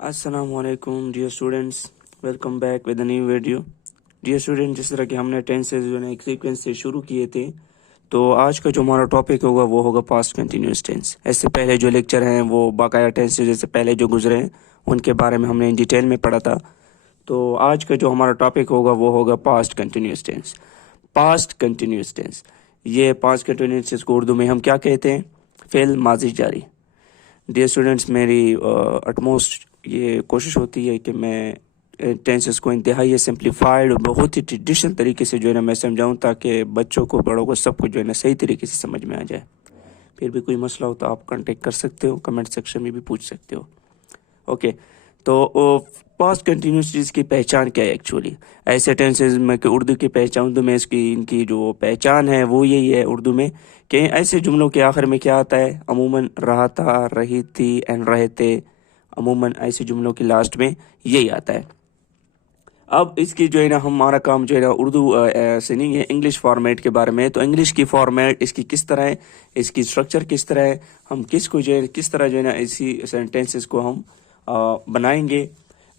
अस्सलामुअलैकुम dear students, welcome back with a new video. Dear student, जिस तरह कि हमने टेंसेस जो है एक सीक्वेंस से शुरू किए थे, तो आज का जो हमारा टॉपिक होगा वो होगा पास्ट कंटिन्यूस टेंस। इससे पहले जो लेक्चर हैं वो बाकाया टेंसेस जैसे पहले जो गुजरे हैं उनके बारे में हमने डिटेल में पढ़ा था। तो आज का जो हमारा टॉपिक होगा वो होगा past continuous tense. Past continuous tense, ये पास्ट कंटिन्यूस टेंस को उर्दू में हम क्या कहते हैं? फेल माजी जारी। डियर स्टूडेंट्स, मेरी अटमोस्ट ये कोशिश होती है कि मैं टेंसेस को इंतहाई सिंप्लीफाइड बहुत ही ट्रेडिशनल तरीके से जो है ना मैं समझाऊं, ताकि बच्चों को बड़ों को सबको जो है ना सही तरीके से समझ में आ जाए। फिर भी कोई मसला हो तो आप कांटेक्ट कर सकते हो, कमेंट सेक्शन में भी पूछ सकते हो। ओके, तो पास्ट कंटिन्यूस की पहचान क्या है एक्चुअली? ऐसे टेंसेस में कि उर्दू की पहचान, उर्दू में इसकी इनकी जो पहचान है वो यही है उर्दू में कि ऐसे जुमलों के आखिर में क्या आता है? अमूमन रहा था, रही थी एंड रहे थे। अमूमन ऐसे जुमलों की लास्ट में यही आता है। अब इसकी जो है ना हमारा काम जो है ना उर्दू से नहीं है, इंग्लिश फॉर्मेट के बारे में। तो इंग्लिश की फॉर्मेट इसकी किस तरह है, इसकी स्ट्रक्चर किस तरह है, हम किसको जो है किस तरह जो है ना इसी सेंटेंसेस को हम बनाएंगे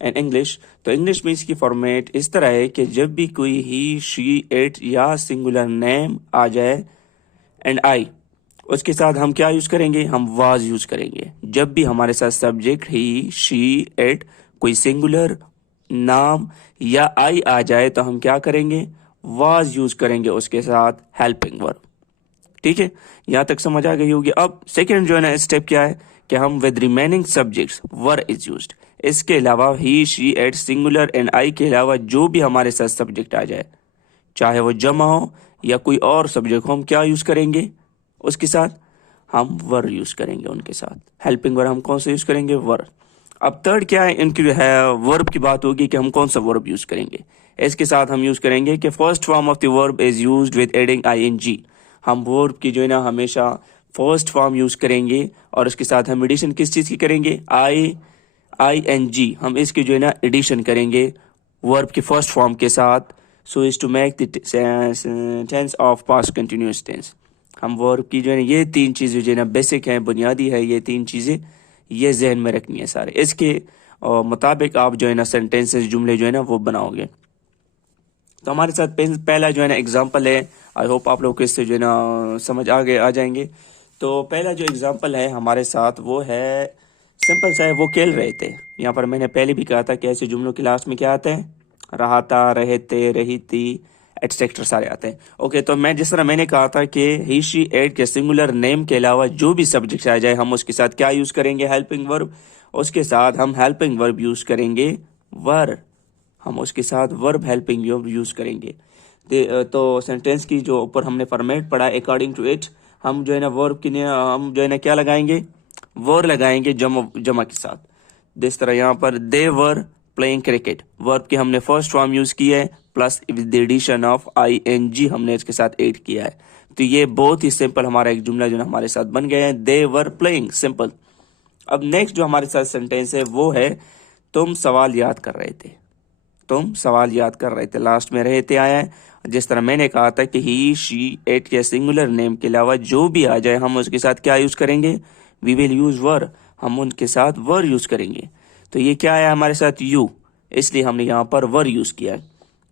इन इंग्लिश। तो इंग्लिश में इसकी फॉर्मेट इस तरह है कि जब भी कोई ही, शी, इट या सिंगुलर नेम आ जाए एंड आई, उसके साथ हम क्या यूज करेंगे? हम वाज यूज करेंगे। जब भी हमारे साथ सब्जेक्ट ही, शी, इट, कोई सिंगुलर नाम या आई आ जाए तो हम क्या करेंगे? वाज यूज करेंगे उसके साथ हेल्पिंग वर्ब। ठीक है, यहां तक समझ आ गई होगी। अब सेकंड जो है ना स्टेप क्या है कि हम with remaining subjects were is used. इसके अलावा he, she, it, singular and I के अलावा जो भी हमारे साथ सब्जेक्ट आ जाए, चाहे वो जमा हो या कोई और सब्जेक्ट हो, हम क्या यूज करेंगे उसके साथ? हम वर यूज करेंगे उनके साथ। हेल्पिंग वर्ब हम कौन सा यूज करेंगे? वर। अब थर्ड क्या है, इनकी जो है वर्ब की बात होगी कि हम कौन सा वर्ब यूज करेंगे। इसके साथ हम यूज करेंगे कि first form of the verb is used with adding ING. हम वर्ब की जो है ना हमेशा फर्स्ट फॉर्म यूज करेंगे और उसके साथ हम एडिशन किस चीज की करेंगे? I N G. हम इसकी जो है ना एडिशन करेंगे वर्ब की फर्स्ट फॉर्म के साथ, so is to make the tense of past continuous tense. हम वर्ब की जो है ये तीन चीजें जो है ना बेसिक है, बुनियादी है, ये तीन चीजें ये जहन में रखनी है सारे। इसके मुताबिक आप जो है ना सेंटेंसेस, जुमले जो है ना वो बनाओगे। तो हमारे साथ पहला जो है ना एग्जांपल है। आई होप आप लोग को इससे जो है ना समझ आ जाएंगे। तो पहला जो एग्जांपल है हमारे साथ वो है सिंपल सा है, वो खेल रहे थे। यहाँ पर मैंने पहले भी कहा था कि ऐसे जुमलों के लास्ट में क्या आता है? रहा था, रहे थे, रही थी, एटसेट्रा सारे आते हैं। ओके, तो मैं जिस तरह मैंने कहा था कि ही, शी, इट के सिंगुलर नेम के अलावा जो भी सब्जेक्ट आ जाए हम उसके साथ क्या यूज करेंगे? Helping verb. उसके साथ हम हेल्पिंग वर्ब यूज करेंगे वर। हम उसके साथ वर्ब हेल्पिंग वर्ब यूज करेंगे। तो सेंटेंस की जो ऊपर हमने फॉर्मेट पढ़ा, अकॉर्डिंग टू इट हम जो है ना वर्ब की हम जो है ना क्या लगाएंगे? वर लगाएंगे जमा के साथ। जिस तरह यहाँ पर they were playing cricket, verb की हमने फर्स्ट फॉर्म यूज की है plus with the addition of ING हमने इसके साथ ऐड किया है। तो ये बहुत ही सिंपल हमारा एक जुमला जो है हमारे साथ बन गया है, दे वर प्लेइंग, सिंपल। अब नेक्स्ट जो हमारे साथ सेंटेंस है वो है तुम सवाल याद कर रहे थे। तुम सवाल याद कर रहे थे, लास्ट में रहे थे आया है। जिस तरह मैंने कहा था कि ही, शी, इट या सिंगुलर नेम के अलावा जो भी आ जाए हम उसके साथ क्या यूज करेंगे? वी विल यूज वर। हम उनके साथ वर यूज करेंगे। तो ये क्या है हमारे साथ? यू, इसलिए हमने यहाँ पर वर यूज किया है।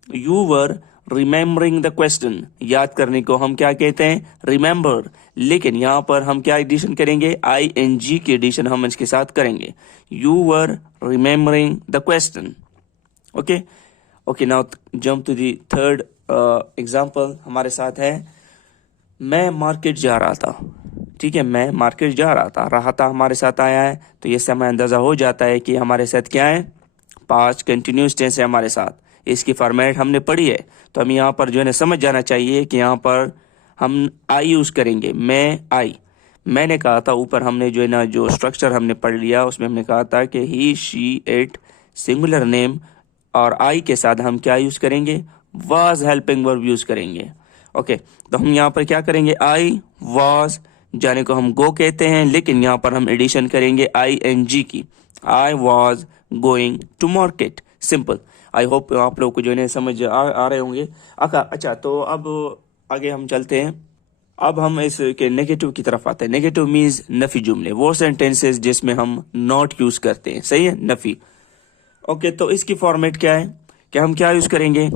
You were remembering the question, याद करने को हम क्या कहते हैं? रिमेम्बर। लेकिन यहाँ पर हम क्या एडिशन करेंगे? आई एन जी की एडिशन हम इसके साथ करेंगे। You were remembering the question. Okay okay, now jump to the third example हमारे साथ है मैं मार्केट जा रहा था। ठीक है, मैं मार्केट जा रहा था हमारे साथ आया है। तो ये समय अंदाजा हो जाता है कि हमारे साथ क्या है? पास्ट कंटिन्यूस टेंस है हमारे साथ। इसकी फॉर्मेट हमने पढ़ी है, तो हम यहाँ पर जो है ना समझ जाना चाहिए कि यहाँ पर हम आई यूज करेंगे। मैं, आई। मैंने कहा था ऊपर हमने जो है ना जो स्ट्रक्चर हमने पढ़ लिया उसमें हमने कहा था कि ही, शी, इट, सिंगुलर नेम और आई के साथ हम क्या यूज करेंगे? वाज हेल्पिंग वर्ब यूज करेंगे। ओके, तो हम यहाँ पर क्या करेंगे? आई वाज, जाने को हम गो कहते हैं, लेकिन यहाँ पर हम एडिशन करेंगे आई एन जी की। I was going to market, simple. I hope आप लोग को जो है समझ आ रहे होंगे। अच्छा, तो अब आगे हम चलते हैं। अब हम इसके नेगेटिव की तरफ आते हैं। नेगेटिव मीन्स नफी जुमले, वो सेंटेंसेस जिसमें हम नॉट यूज करते हैं, सही है, नफी। ओके, तो इसकी फॉर्मेट क्या है कि हम क्या यूज करेंगे,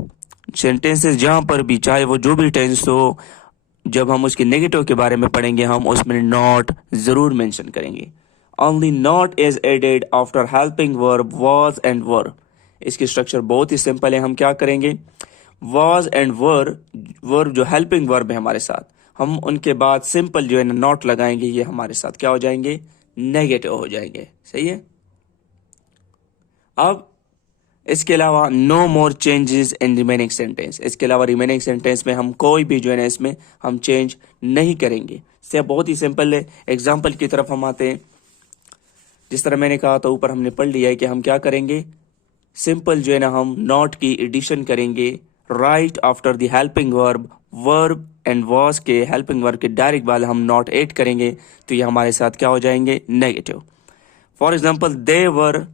सेंटेंसेस जहां पर भी चाहे वो जो भी टेंस हो, जब हम उसके नेगेटिव के बारे में पढ़ेंगे हम उसमें नॉट जरूर मेंशन करेंगे। Only not is added after helping verb was and were. इसकी स्ट्रक्चर बहुत ही सिंपल है। हम क्या करेंगे, वॉज एंड वर्ब जो हेल्पिंग वर्ब है हमारे साथ, हम उनके बाद सिंपल जो है ना नॉट लगाएंगे, ये हमारे साथ क्या हो जाएंगे, नेगेटिव हो जाएंगे, सही है। अब इसके अलावा no more changes in remaining sentence, इसके अलावा रिमेनिंग सेंटेंस में हम कोई भी जो है ना इसमें हम चेंज नहीं करेंगे। से बहुत ही सिंपल है। एग्जाम्पल की तरफ हम आते हैं। जिस तरह मैंने कहा था ऊपर हमने पढ़ लिया है कि हम क्या करेंगे, सिंपल जो है ना हम नॉट की एडिशन करेंगे right after the helping verb and was के हेल्पिंग वर्ब के डायरेक्ट बाद हम नॉट ऐड करेंगे, तो ये हमारे साथ क्या हो जाएंगे, negative. For example they were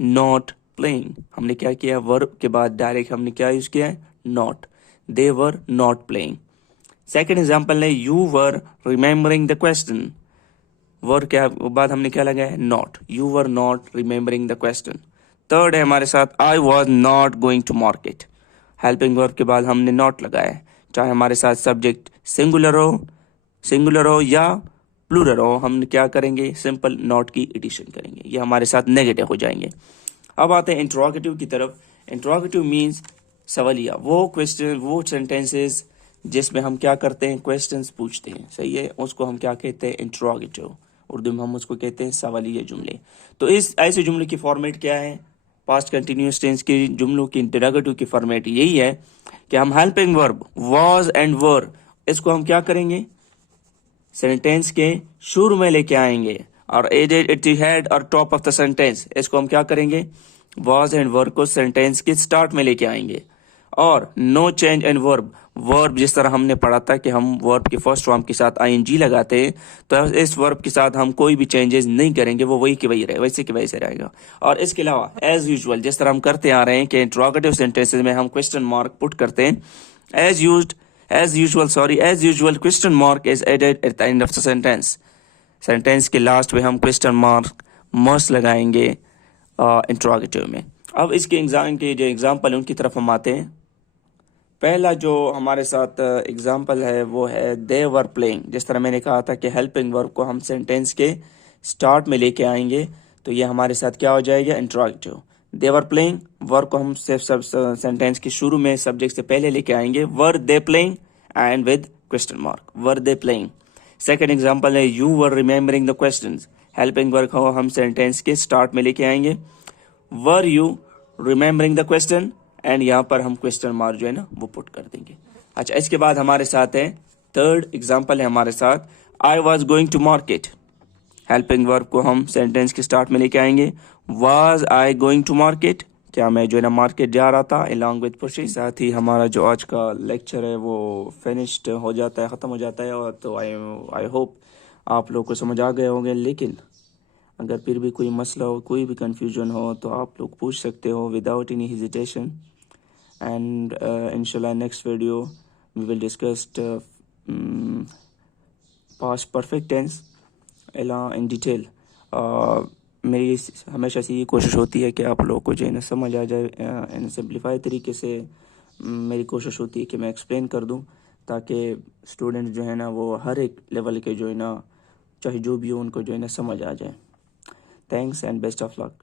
not playing, हमने क्या किया, वर्ब के बाद डायरेक्ट हमने क्या यूज किया है, not. They were not playing. Second example है you were remembering the question, verb के बाद हमने क्या लगाया, not. You were not remembering the question. Third है हमारे साथ I was not going to market, helping verb के बाद हमने नॉट लगाया। चाहे हमारे साथ सब्जेक्ट सिंगुलर हो या प्लूरल हो, हम क्या करेंगे, सिंपल नॉट की एडिशन करेंगे, ये हमारे साथ नेगेटिव हो जाएंगे। अब आते हैं इंट्रोगेटिव की तरफ। इंट्रोगेटिव मीन्स सवालिया, वो क्वेश्चन, वो सेंटेंसेस जिसमें हम क्या करते हैं, क्वेश्चंस पूछते हैं, सही है, उसको हम क्या कहते हैं, इंट्रोगेटिव। उर्दू में हम उसको कहते हैं सवालिया जुमले। तो इस ऐसे जुमले की फॉर्मेट क्या है, पास्ट कंटिन्यूअस टेंस के जुमलों की इंटरोगेटिव की फॉर्मेट यही है कि हम हेल्पिंग वर्ब वॉज एंड वर, इसको हम क्या करेंगे, सेंटेंस के शुरू में लेके आएंगे और एडेड एट द हेड और टॉप ऑफ द सेंटेंस, इसको हम क्या करेंगे, वॉज एंड वर्ब को सेंटेंस के स्टार्ट में लेके आएंगे। और नो चेंज इन वर्ब जिस तरह हमने पढ़ा था कि हम वर्ब के फर्स्ट फॉर्म के साथ आईएनजी लगाते हैं, तो इस वर्ब के साथ हम कोई भी चेंजेस नहीं करेंगे, वो वही की वही रहे, वैसे की वैसे रहेगा। और इसके अलावा एज यूजुअल जिस तरह हम करते आ रहे हैं कि इंट्रोगेटिव सेंटेंसेस में हम क्वेश्चन मार्क पुट करते हैं, as usual question mark is added at the end of the sentence. Sentence के लास्ट में हम क्वेश्चन मार्क मस्ट लगाएंगे इंट्रोगेटिव में। अब इसके एग्जाम के जो एग्जाम्पल है उनकी तरफ हम आते हैं। पहला जो हमारे साथ एग्जाम्पल है वो है दे वर प्लेइंग। जिस तरह मैंने कहा था कि हेल्पिंग वर्ब को हम सेंटेंस के स्टार्ट में लेके आएंगे, तो ये हमारे साथ क्या हो जाएगा, interrogative. They were playing, verb को हम सिर्फ सेंटेंस के शुरू में सब्जेक्ट से पहले लेके आएंगे, were they playing and with question mark, were they playing. Second example है you were remembering the question, helping verb को हम सेंटेंस के स्टार्ट में लेके आएंगे, were you remembering the question, and यहाँ पर हम क्वेश्चन मार्क जो है ना वो पुट कर देंगे। अच्छा, इसके बाद हमारे साथ है थर्ड एग्जाम्पल है हमारे साथ I was going to market, helping verb को हम सेंटेंस के स्टार्ट में लेके आएंगे, was I going to market, क्या मैं जो है ना मार्केट जा रहा था, अलॉन्ग विद पुशिंग। साथ ही हमारा जो आज का लेक्चर है वो फिनिश्ड हो जाता है, ख़त्म हो जाता है। और तो आई होप आप लोग को समझ आ गए होंगे, लेकिन अगर फिर भी कोई मसला हो, कोई भी कंफ्यूजन हो, तो आप लोग पूछ सकते हो विदाउट एनी हेजिटेशन। एंड इंशाल्लाह next video we will discuss past perfect tense in detail. मेरी हमेशा से ये कोशिश होती है कि आप लोगों को जो है ना समझ आ जाए, इन सिंप्लीफाई तरीके से मेरी कोशिश होती है कि मैं एक्सप्लेन कर दूं, ताकि स्टूडेंट जो है ना वो हर एक लेवल के जो है ना, चाहे जो भी हो, उनको जो है ना समझ आ जाए। Thanks and best of luck.